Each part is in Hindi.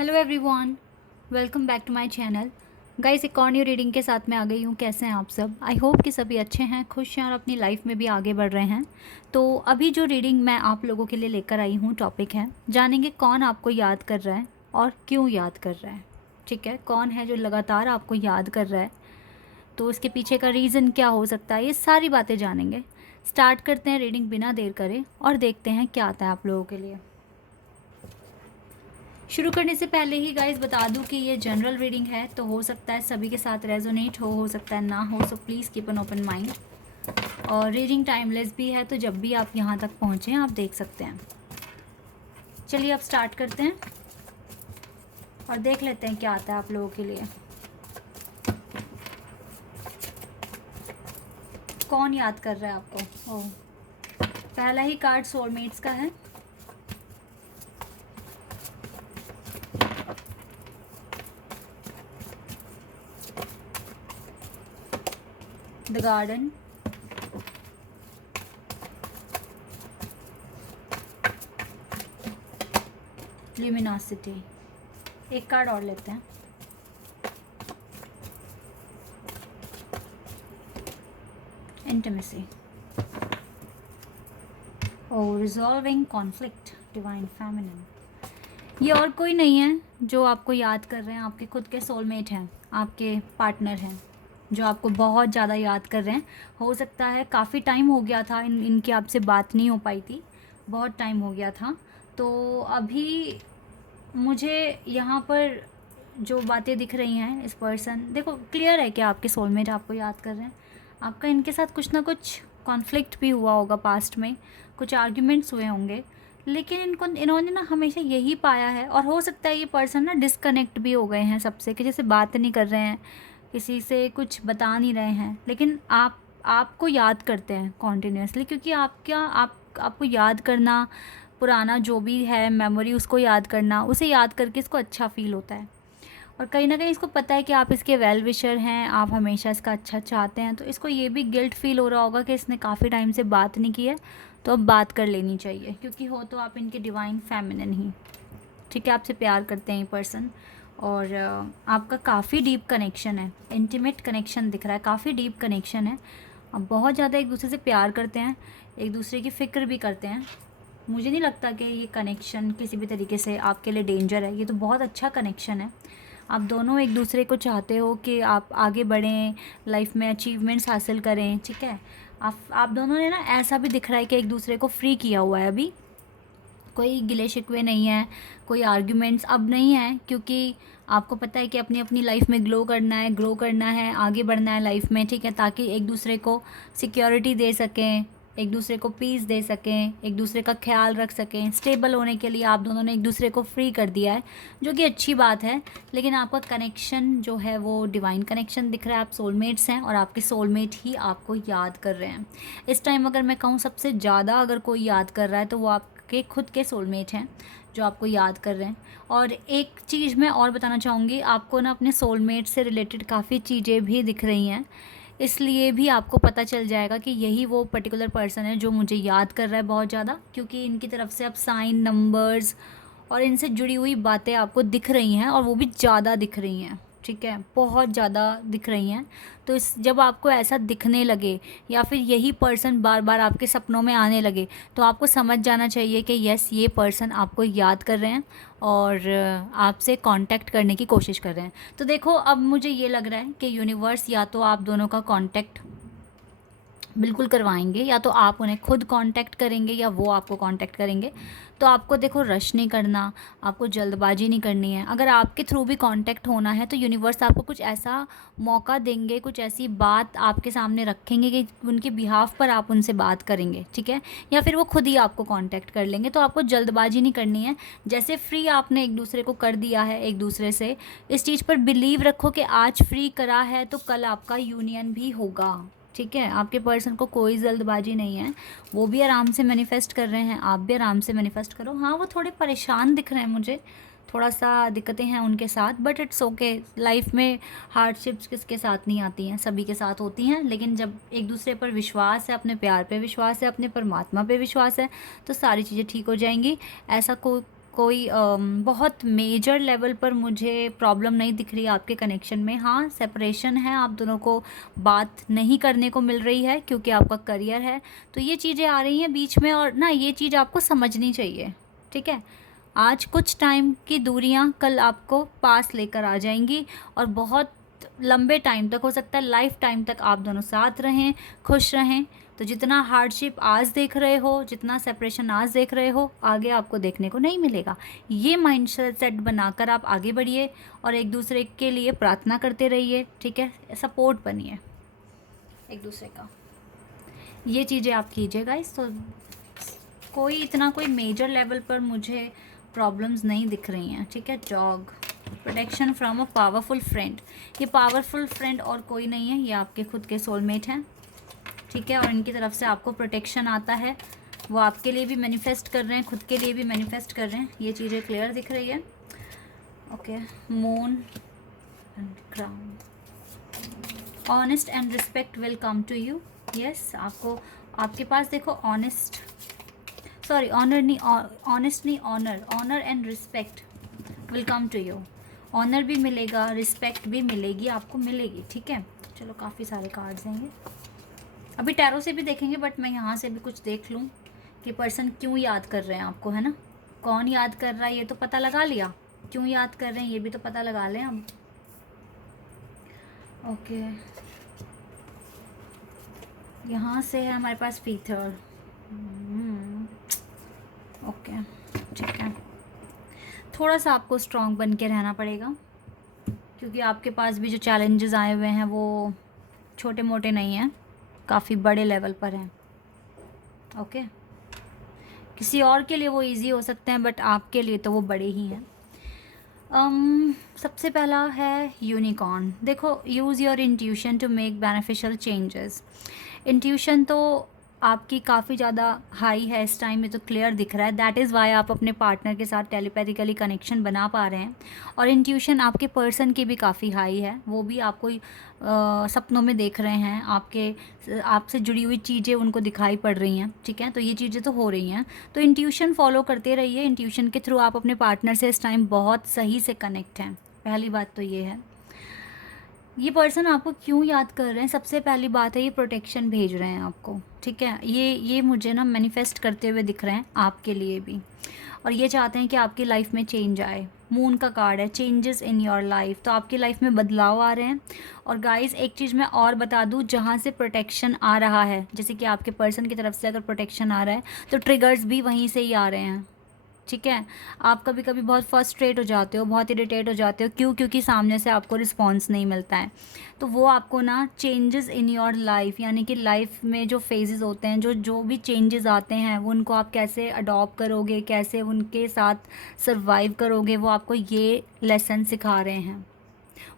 Hello everyone, welcome back to my channel. Guys, एक और न्यू रीडिंग के साथ मैं आ गई हूँ। कैसे हैं आप सब? आई होप कि सभी अच्छे हैं, खुश हैं और अपनी लाइफ में भी आगे बढ़ रहे हैं। तो अभी जो रीडिंग मैं आप लोगों के लिए लेकर आई हूँ, टॉपिक है जानेंगे कौन आपको याद कर रहा है और क्यों याद कर रहा है। ठीक है, कौन है जो लगातार आपको याद कर रहा है, तो उसके पीछे का रीज़न क्या हो सकता है, ये सारी बातें जानेंगे। स्टार्ट करते हैं रीडिंग बिना देर करे और देखते हैं क्या आता है आप लोगों के लिए। शुरू करने से पहले ही गाइस बता दूं कि ये जनरल रीडिंग है, तो हो सकता है सभी के साथ रेजोनेट हो सकता है ना हो, so please keep an open mind. और रीडिंग टाइमलेस भी है, तो जब भी आप यहाँ तक पहुँचें आप देख सकते हैं। चलिए अब स्टार्ट करते हैं और देख लेते हैं क्या आता है आप लोगों के लिए। कौन याद कर रहा है आपको? ओह, पहला ही कार्ड सोलमेट्स का है। The garden, luminosity. एक कार्ड और लेते हैं। इंटिमेसी। और रिजॉल्विंग कॉन्फ्लिक्ट, डिवाइन फेमिनिन। ये और कोई नहीं है जो आपको याद कर रहे हैं, आपके खुद के सोलमेट हैं, आपके पार्टनर हैं जो आपको बहुत ज़्यादा याद कर रहे हैं। हो सकता है काफ़ी टाइम हो गया था इनकी आपसे बात नहीं हो पाई थी, बहुत टाइम हो गया था। तो अभी मुझे यहाँ पर जो बातें दिख रही हैं, इस पर्सन, देखो क्लियर है कि आपके सोलमेट आपको याद कर रहे हैं। आपका इनके साथ कुछ ना कुछ कॉन्फ्लिक्ट भी हुआ होगा पास्ट में, कुछ आर्ग्यूमेंट्स हुए होंगे, लेकिन इन्होंने ना हमेशा यही पाया है। और हो सकता है ये पर्सन ना डिस्कनेक्ट भी हो गए हैं सबसे, कि जैसे बात नहीं कर रहे हैं, किसी से कुछ बता नहीं रहे हैं, लेकिन आपको याद करते हैं कॉन्टिन्यूसली, क्योंकि आपको याद करना, पुराना जो भी है मेमोरी, उसको याद करना, उसे याद करके इसको अच्छा फील होता है। और कहीं ना कहीं इसको पता है कि आप इसके वेल विशर हैं, आप हमेशा इसका अच्छा चाहते हैं। तो इसको ये भी गिल्ट फील हो रहा होगा कि इसने काफ़ी टाइम से बात नहीं की है, तो अब बात कर लेनी चाहिए, क्योंकि हो तो आप इनके डिवाइन फेमिनिन ही। ठीक है, आपसे प्यार करते हैं ये पर्सन, और आपका काफ़ी डीप कनेक्शन है, इंटीमेट कनेक्शन दिख रहा है, काफ़ी डीप कनेक्शन है। आप बहुत ज़्यादा एक दूसरे से प्यार करते हैं, एक दूसरे की फ़िक्र भी करते हैं। मुझे नहीं लगता कि ये कनेक्शन किसी भी तरीके से आपके लिए डेंजर है, ये तो बहुत अच्छा कनेक्शन है। आप दोनों एक दूसरे को चाहते हो कि आप आगे बढ़ें, लाइफ में अचीवमेंट्स हासिल करें। ठीक है, आप दोनों ने ना, ऐसा भी दिख रहा है कि एक दूसरे को फ्री किया हुआ है अभी। कोई गिले शिकवे नहीं है, कोई आर्ग्यूमेंट्स अब नहीं है, क्योंकि आपको पता है कि अपनी अपनी लाइफ में ग्रो करना है, आगे बढ़ना है लाइफ में। ठीक है, ताकि एक दूसरे को सिक्योरिटी दे सकें, एक दूसरे को पीस दे सकें, एक दूसरे का ख्याल रख सकें। स्टेबल होने के लिए आप दोनों ने एक दूसरे को फ्री कर दिया है, जो कि अच्छी बात है। लेकिन आपका कनेक्शन जो है वो डिवाइन कनेक्शन दिख रहा है, आप सोलमेट्स हैं और आपके सोलमेट ही आपको याद कर रहे हैं इस टाइम। अगर मैं कहूँ सबसे ज़्यादा अगर कोई याद कर रहा है तो वो आपके खुद के सोलमेट हैं जो आपको याद कर रहे हैं। और एक चीज़ मैं और बताना चाहूँगी, आपको ना अपने सोलमेट से रिलेटेड काफ़ी चीज़ें भी दिख रही हैं, इसलिए भी आपको पता चल जाएगा कि यही वो पर्टिकुलर पर्सन है जो मुझे याद कर रहा है बहुत ज़्यादा, क्योंकि इनकी तरफ से अब साइन, नंबर्स और इनसे जुड़ी हुई बातें आपको दिख रही हैं, और वो भी ज़्यादा दिख रही हैं। ठीक है, बहुत ज़्यादा दिख रही हैं। तो इस जब आपको ऐसा दिखने लगे, या फिर यही पर्सन बार बार आपके सपनों में आने लगे, तो आपको समझ जाना चाहिए कि यस, ये पर्सन आपको याद कर रहे हैं और आपसे कांटेक्ट करने की कोशिश कर रहे हैं। तो देखो, अब मुझे ये लग रहा है कि यूनिवर्स या तो आप दोनों का कांटेक्ट बिल्कुल करवाएंगे, या तो आप उन्हें खुद कांटेक्ट करेंगे या वो आपको कांटेक्ट करेंगे। तो आपको देखो रश नहीं करना, आपको जल्दबाजी नहीं करनी है। अगर आपके थ्रू भी कांटेक्ट होना है तो यूनिवर्स आपको कुछ ऐसा मौका देंगे, कुछ ऐसी बात आपके सामने रखेंगे कि उनके बिहाफ पर आप उनसे बात करेंगे। ठीक है, या फिर वो खुद ही आपको कांटेक्ट कर लेंगे। तो आपको जल्दबाजी नहीं करनी है। जैसे फ्री आपने एक दूसरे को कर दिया है एक दूसरे से, इस चीज़ पर बिलीव रखो कि आज फ्री करा है तो कल आपका यूनियन भी होगा। ठीक है, आपके पर्सन को कोई जल्दबाजी नहीं है, वो भी आराम से मैनिफेस्ट कर रहे हैं, आप भी आराम से मैनिफेस्ट करो। हाँ, वो थोड़े परेशान दिख रहे हैं मुझे, थोड़ा सा दिक्कतें हैं उनके साथ, बट इट्स ओके। लाइफ में हार्डशिप्स किसके साथ नहीं आती हैं, सभी के साथ होती हैं। लेकिन जब एक दूसरे पर विश्वास है, अपने प्यार पे विश्वास है, अपने परमात्मा पे विश्वास है, तो सारी चीज़ें ठीक हो जाएंगी। ऐसा कोई बहुत मेजर लेवल पर मुझे प्रॉब्लम नहीं दिख रही आपके कनेक्शन में। हाँ, सेपरेशन है, आप दोनों को बात नहीं करने को मिल रही है क्योंकि आपका करियर है, तो ये चीज़ें आ रही हैं बीच में, और ना ये चीज़ आपको समझनी चाहिए, ठीक है। आज कुछ टाइम की दूरियां कल आपको पास लेकर आ जाएंगी, और बहुत लंबे टाइम तक, हो सकता है लाइफ टाइम तक आप दोनों साथ रहें, खुश रहें। तो जितना हार्डशिप आज देख रहे हो, जितना सेपरेशन आज देख रहे हो, आगे आपको देखने को नहीं मिलेगा। ये माइंड सेट बनाकर आप आगे बढ़िए और एक दूसरे के लिए प्रार्थना करते रहिए, ठीक है। सपोर्ट बनिए एक दूसरे का, ये चीज़ें आप कीजिए गाइस। तो कोई मेजर लेवल पर मुझे प्रॉब्लम्स नहीं दिख रही हैं, ठीक है। Dog, protection from a powerful friend. ये पावरफुल फ्रेंड और कोई नहीं है, ये आपके खुद के सोलमेट हैं, ठीक है। और इनकी तरफ से आपको प्रोटेक्शन आता है, वो आपके लिए भी मैनिफेस्ट कर रहे हैं, खुद के लिए भी मैनिफेस्ट कर रहे हैं। ये चीज़ें क्लियर दिख रही है, okay. Moon and crown. Honest and respect will come to you. Yes, आपको, आपके पास देखो ऑनेस्ट, सॉरी ऑनर नहीं, ऑनेस्ट नहीं, honour and respect will come to you. Honour भी मिलेगा, रिस्पेक्ट भी मिलेगी, आपको मिलेगी, ठीक है। चलो, काफ़ी सारे कार्ड्स हैं ये, अभी टैरो से भी देखेंगे, बट मैं यहाँ से भी कुछ देख लूँ कि पर्सन क्यों याद कर रहे हैं आपको, है ना। कौन याद कर रहा है ये तो पता लगा लिया, क्यों याद कर रहे हैं ये भी तो पता लगा लें हम, ओके। यहाँ से है हमारे पास पीथर, ओके, ठीक है। थोड़ा सा आपको स्ट्रांग बन के रहना पड़ेगा, क्योंकि आपके पास भी जो चैलेंजेस आए हुए हैं वो छोटे मोटे नहीं हैं, काफ़ी बड़े लेवल पर हैं, ओके। किसी और के लिए वो इजी हो सकते हैं, बट आपके लिए तो वो बड़े ही हैं। सबसे पहला है यूनिकॉर्न। देखो, use your intuition to make beneficial changes. Intuition तो आपकी काफ़ी ज़्यादा हाई है इस टाइम में, तो क्लियर दिख रहा है। दैट इज़ वाई आप अपने पार्टनर के साथ टेलीपैथिकली कनेक्शन बना पा रहे हैं। और इंट्यूशन आपके पर्सन की भी काफ़ी हाई है, वो भी आपको सपनों में देख रहे हैं, आपसे जुड़ी हुई चीज़ें उनको दिखाई पड़ रही हैं, ठीक है। तो ये चीज़ें तो हो रही हैं, तो इंट्यूशन फॉलो करते रहिए। इंट्यूशन के थ्रू आप अपने पार्टनर से इस टाइम बहुत सही से कनेक्ट हैं, पहली बात तो ये है। ये पर्सन आपको क्यों याद कर रहे हैं, सबसे पहली बात है ये प्रोटेक्शन भेज रहे हैं आपको, ठीक है। ये मुझे ना मैनिफेस्ट करते हुए दिख रहे हैं आपके लिए भी, और ये चाहते हैं कि आपकी लाइफ में चेंज आए। मून का कार्ड है, चेंजेस इन योर लाइफ, तो आपकी लाइफ में बदलाव आ रहे हैं। और गाइस, एक चीज़ मैं और बता दूं, जहाँ से प्रोटेक्शन आ रहा है, जैसे कि आपके पर्सन की तरफ से अगर प्रोटेक्शन आ रहा है, तो ट्रिगर्स भी वहीं से ही आ रहे हैं, ठीक है। आप कभी कभी बहुत फ्रस्ट्रेट हो जाते हो, बहुत इरिटेट हो जाते हो, क्योंकि सामने से आपको रिस्पांस नहीं मिलता है। तो वो आपको ना चेंजेस इन योर लाइफ, यानी कि लाइफ में जो फेजेस होते हैं, जो भी चेंजेस आते हैं, वो उनको आप कैसे अडॉप्ट करोगे, कैसे उनके साथ सर्वाइव करोगे, वो आपको ये लेसन सिखा रहे हैं।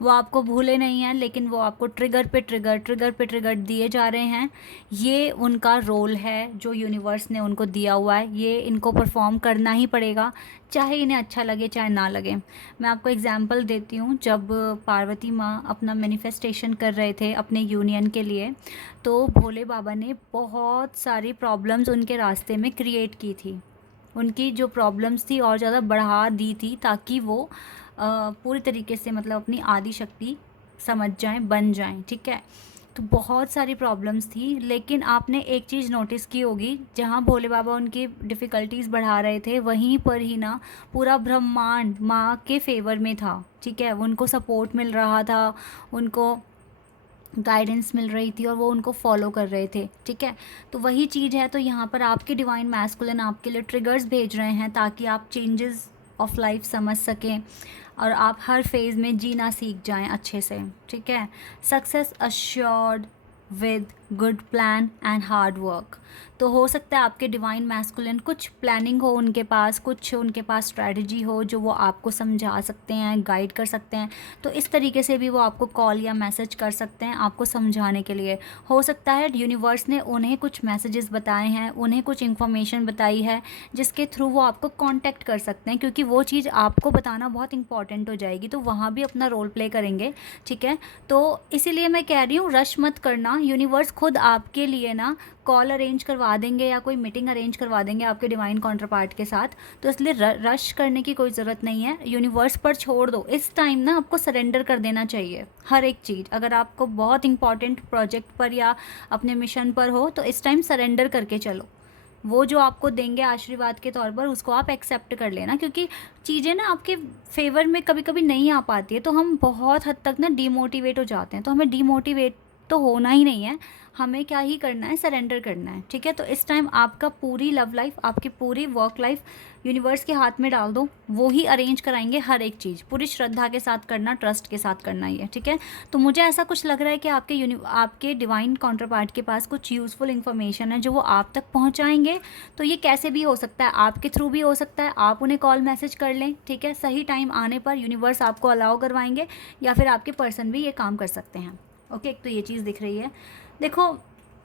वो आपको भूले नहीं हैं, लेकिन वो आपको ट्रिगर पे ट्रिगर दिए जा रहे हैं। ये उनका रोल है जो यूनिवर्स ने उनको दिया हुआ है, ये इनको परफॉर्म करना ही पड़ेगा, चाहे इन्हें अच्छा लगे चाहे ना लगे। मैं आपको एग्जांपल देती हूँ, जब पार्वती माँ अपना मैनिफेस्टेशन कर रहे थे अपने यूनियन के लिए, तो भोले बाबा ने बहुत सारी प्रॉब्लम्स उनके रास्ते में क्रिएट की थी, उनकी जो प्रॉब्लम्स थी और ज़्यादा बढ़ा दी थी, ताकि वो पूरी तरीके से मतलब अपनी आदि शक्ति समझ जाएं, बन जाएं, ठीक है। तो बहुत सारी प्रॉब्लम्स थी, लेकिन आपने एक चीज़ नोटिस की होगी, जहाँ भोले बाबा उनकी डिफ़िकल्टीज़ बढ़ा रहे थे, वहीं पर ही ना पूरा ब्रह्मांड माँ के फेवर में था, ठीक है। उनको सपोर्ट मिल रहा था, उनको गाइडेंस मिल रही थी, और वो उनको फॉलो कर रहे थे, ठीक है। तो वही चीज़ है, तो यहाँ पर आपके डिवाइन मैस्कुलिन आपके लिए ट्रिगर्स भेज रहे हैं, ताकि आप चेंजेस ऑफ लाइफ समझ सकें और आप हर फेज़ में जीना सीख जाएं अच्छे से, ठीक है। Success assured with good plan and hard work. तो हो सकता है आपके डिवाइन मैस्कुलिन कुछ प्लानिंग हो उनके पास, कुछ उनके पास स्ट्रैटेजी हो जो वो आपको समझा सकते हैं, गाइड कर सकते हैं। तो इस तरीके से भी वो आपको कॉल या मैसेज कर सकते हैं आपको समझाने के लिए। हो सकता है यूनिवर्स ने उन्हें कुछ मैसेजेस बताए हैं, उन्हें कुछ इन्फॉर्मेशन बताई है, जिसके थ्रू वो आपको कांटेक्ट कर सकते हैं, क्योंकि वो चीज़ आपको बताना बहुत इंपॉर्टेंट हो जाएगी, तो वहाँ भी अपना रोल प्ले करेंगे, ठीक है। तो इसीलिए मैं कह रही हूँ, रश मत करना, यूनिवर्स खुद आपके लिए ना कॉल अरेंज करवा देंगे या कोई मीटिंग अरेंज करवा देंगे आपके डिवाइन काउंटर पार्ट के साथ। तो इसलिए रश करने की कोई ज़रूरत नहीं है, यूनिवर्स पर छोड़ दो। इस टाइम ना आपको सरेंडर कर देना चाहिए हर एक चीज़। अगर आपको बहुत इंपॉर्टेंट प्रोजेक्ट पर या अपने मिशन पर हो तो इस टाइम सरेंडर करके चलो। वो जो आपको देंगे आशीर्वाद के तौर पर उसको आप एक्सेप्ट कर लेना, क्योंकि चीज़ें ना आपके फेवर में कभी कभी नहीं आ पाती है तो हम बहुत हद तक ना डीमोटिवेट हो जाते हैं। तो हमें डीमोटिवेट तो होना ही नहीं है, हमें क्या ही करना है, सरेंडर करना है, ठीक है। तो इस टाइम आपका पूरी लव लाइफ, आपकी पूरी वर्क लाइफ यूनिवर्स के हाथ में डाल दो, वो ही अरेंज कराएंगे हर एक चीज़। पूरी श्रद्धा के साथ करना, ट्रस्ट के साथ करना ही है, ठीक है। तो मुझे ऐसा कुछ लग रहा है कि आपके डिवाइन काउंटर पार्ट के पास कुछ यूज़फुल इन्फॉर्मेशन है जो वो आप तक पहुँचाएंगे। तो ये कैसे भी हो सकता है, आपके थ्रू भी हो सकता है, आप उन्हें कॉल मैसेज कर लें, ठीक है। सही टाइम आने पर यूनिवर्स आपको अलाउ करवाएंगे या फिर आपके पर्सन भी ये काम कर सकते हैं। ओके, एक तो ये चीज़ दिख रही है। देखो,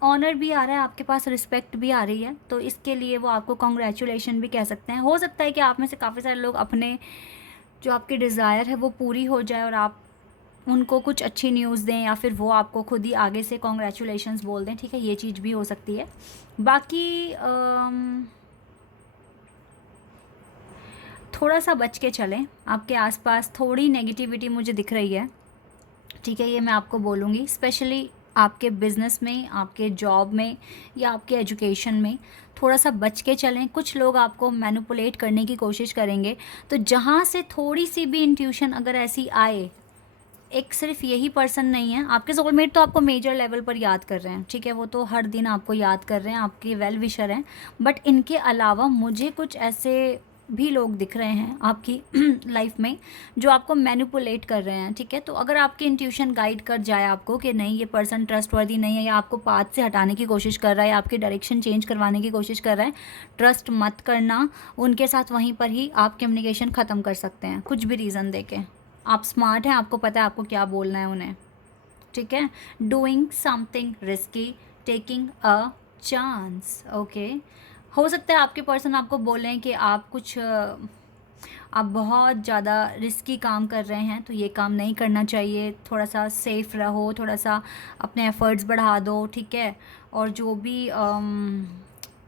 ऑनर भी आ रहा है आपके पास, रिस्पेक्ट भी आ रही है, तो इसके लिए वो आपको कॉन्ग्रेचुलेशन भी कह सकते हैं। हो सकता है कि आप में से काफ़ी सारे लोग अपने जो आपकी डिज़ायर है वो पूरी हो जाए और आप उनको कुछ अच्छी न्यूज़ दें, या फिर वो आपको खुद ही आगे से कॉन्ग्रेचुलेशंस बोल दें, ठीक है। ये चीज़ भी हो सकती है। बाकी थोड़ा सा बच के चलें, आपके आसपास थोड़ी नेगेटिविटी मुझे दिख रही है, ठीक है। ये मैं आपको बोलूँगी, स्पेशली आपके बिज़नेस में, आपके जॉब में या आपके एजुकेशन में थोड़ा सा बच के चलें। कुछ लोग आपको मैनिपुलेट करने की कोशिश करेंगे, तो जहाँ से थोड़ी सी भी इंट्यूशन अगर ऐसी आए, एक सिर्फ यही पर्सन नहीं है, आपके सोलमेट तो आपको मेजर लेवल पर याद कर रहे हैं, ठीक है। वो तो हर दिन आपको याद कर रहे हैं, आपके वेल विशर हैं। बट इनके अलावा मुझे कुछ ऐसे भी लोग दिख रहे हैं आपकी लाइफ में जो आपको मैनिपुलेट कर रहे हैं, ठीक है। तो अगर आपकी इंट्यूशन गाइड कर जाए आपको कि नहीं ये पर्सन ट्रस्टवर्दी नहीं है, या आपको पाथ से हटाने की कोशिश कर रहा है, या आपकी डायरेक्शन चेंज करवाने की कोशिश कर रहा है, ट्रस्ट मत करना उनके साथ। वहीं पर ही आप कम्युनिकेशन ख़त्म कर सकते हैं कुछ भी रीज़न देके। आप स्मार्ट हैं, आपको पता है आपको क्या बोलना है उन्हें, ठीक है। Doing something risky, taking a chance, okay. हो सकता है आपके पर्सन आपको बोलें कि आप आप बहुत ज़्यादा रिस्की काम कर रहे हैं, तो ये काम नहीं करना चाहिए, थोड़ा सा सेफ़ रहो, थोड़ा सा अपने एफ़र्ट्स बढ़ा दो, ठीक है। और जो भी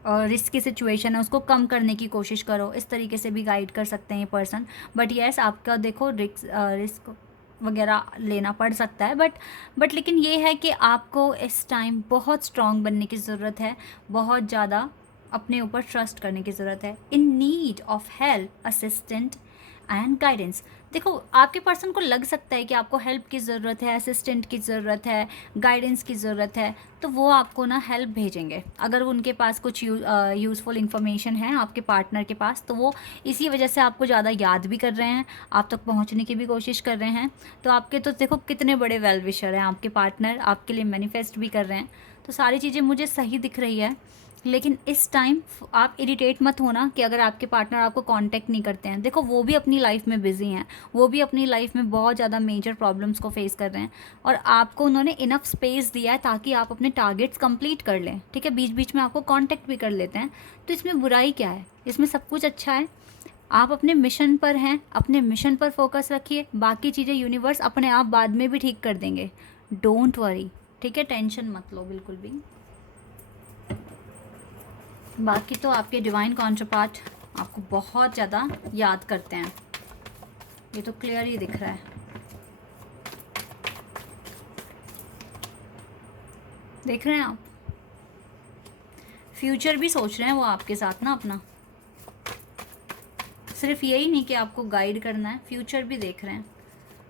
रिस्की सिचुएशन है उसको कम करने की कोशिश करो। इस तरीके से भी गाइड कर सकते हैं ये पर्सन। बट येस, आपका देखो रिस्क वगैरह लेना पड़ सकता है, बट लेकिन ये है कि आपको इस टाइम बहुत स्ट्रॉन्ग बनने की ज़रूरत है, बहुत ज़्यादा अपने ऊपर ट्रस्ट करने की ज़रूरत है। In need of help, assistant and guidance. देखो, आपके पर्सन को लग सकता है कि आपको हेल्प की ज़रूरत है, असिस्टेंट की ज़रूरत है, गाइडेंस की ज़रूरत है, तो वो आपको ना हेल्प भेजेंगे। अगर उनके पास कुछ यूज़फुल इन्फॉर्मेशन है आपके पार्टनर के पास, तो वो इसी वजह से आपको ज़्यादा याद भी कर रहे हैं, आप तक पहुंचने की भी कोशिश कर रहे हैं। तो आपके तो देखो कितने बड़े वेल विशर हैं, आपके पार्टनर आपके लिए मैनिफेस्ट भी कर रहे हैं। तो सारी चीज़ें मुझे सही दिख रही है। लेकिन इस टाइम आप इरिटेट मत होना कि अगर आपके पार्टनर आपको कांटेक्ट नहीं करते हैं। देखो, वो भी अपनी लाइफ में बिज़ी हैं, वो भी अपनी लाइफ में बहुत ज़्यादा मेजर प्रॉब्लम्स को फेस कर रहे हैं, और आपको उन्होंने इनफ स्पेस दिया है ताकि आप अपने टारगेट्स कंप्लीट कर लें, ठीक है। बीच बीच में आपको कांटेक्ट भी कर लेते हैं, तो इसमें बुराई क्या है, इसमें सब कुछ अच्छा है। आप अपने मिशन पर हैं, अपने मिशन पर फोकस रखिए, बाकी चीज़ें यूनिवर्स अपने आप बाद में भी ठीक कर देंगे। डोंट वरी, ठीक है, टेंशन मत लो बिल्कुल भी। बाकी तो आपके डिवाइन काउंटरपार्ट आपको बहुत ज़्यादा याद करते हैं, ये तो क्लियर ही दिख रहा है। देख रहे हैं आप, फ्यूचर भी सोच रहे हैं वो आपके साथ ना अपना। सिर्फ यही नहीं कि आपको गाइड करना है, फ्यूचर भी देख रहे हैं।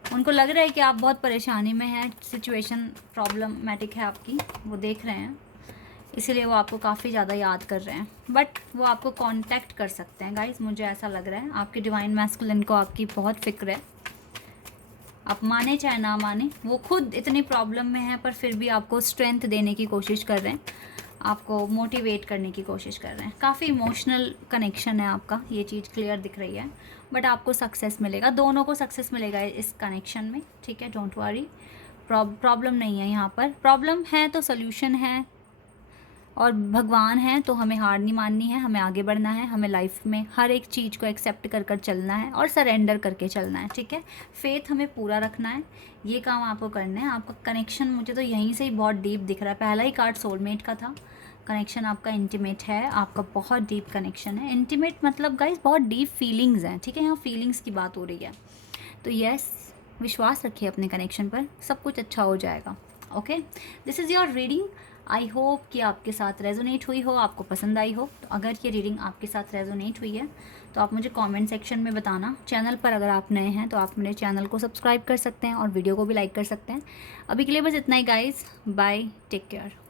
उनको लग रहा है कि आप बहुत परेशानी में हैं, सिचुएशन प्रॉब्लमैटिक है आपकी, वो देख रहे हैं, इसीलिए वो आपको काफ़ी ज़्यादा याद कर रहे हैं। बट वो आपको कांटेक्ट कर सकते हैं गाइस, मुझे ऐसा लग रहा है। आपके डिवाइन मैस्कुलिन को आपकी बहुत फिक्र है, आप माने चाहे ना माने, वो खुद इतनी प्रॉब्लम में है पर फिर भी आपको स्ट्रेंथ देने की कोशिश कर रहे हैं, आपको मोटिवेट करने की कोशिश कर रहे हैं। काफ़ी इमोशनल कनेक्शन है आपका, ये चीज़ क्लियर दिख रही है। बट आपको सक्सेस मिलेगा, दोनों को सक्सेस मिलेगा इस कनेक्शन में, ठीक है। डोंट वरी, प्रॉब्लम नहीं है यहाँ पर। प्रॉब्लम है तो सोल्यूशन है, और भगवान हैं तो हमें हार नहीं माननी है, हमें आगे बढ़ना है, हमें लाइफ में हर एक चीज़ को एक्सेप्ट कर कर चलना है और सरेंडर करके चलना है, ठीक है। फेथ हमें पूरा रखना है, ये काम आपको करना है। आपका कनेक्शन मुझे तो यहीं से ही बहुत डीप दिख रहा है। पहला ही कार्ड सोलमेट का था, कनेक्शन आपका इंटीमेट है, आपका बहुत डीप कनेक्शन है। इंटीमेट मतलब गाइस बहुत डीप फीलिंग्स हैं, ठीक है, यहाँ फीलिंग्स की बात हो रही है। तो यस, विश्वास रखिए अपने कनेक्शन पर, सब कुछ अच्छा हो जाएगा। Okay, this is your reading. I hope कि आपके साथ रेजोनेट हुई हो, आपको पसंद आई हो। तो अगर ये रीडिंग आपके साथ रेजोनेट हुई है तो आप मुझे कमेंट सेक्शन में बताना। चैनल पर अगर आप नए हैं तो आप मेरे चैनल को सब्सक्राइब कर सकते हैं और वीडियो को भी लाइक कर सकते हैं। अभी के लिए बस इतना ही गाइस, बाय, टेक केयर।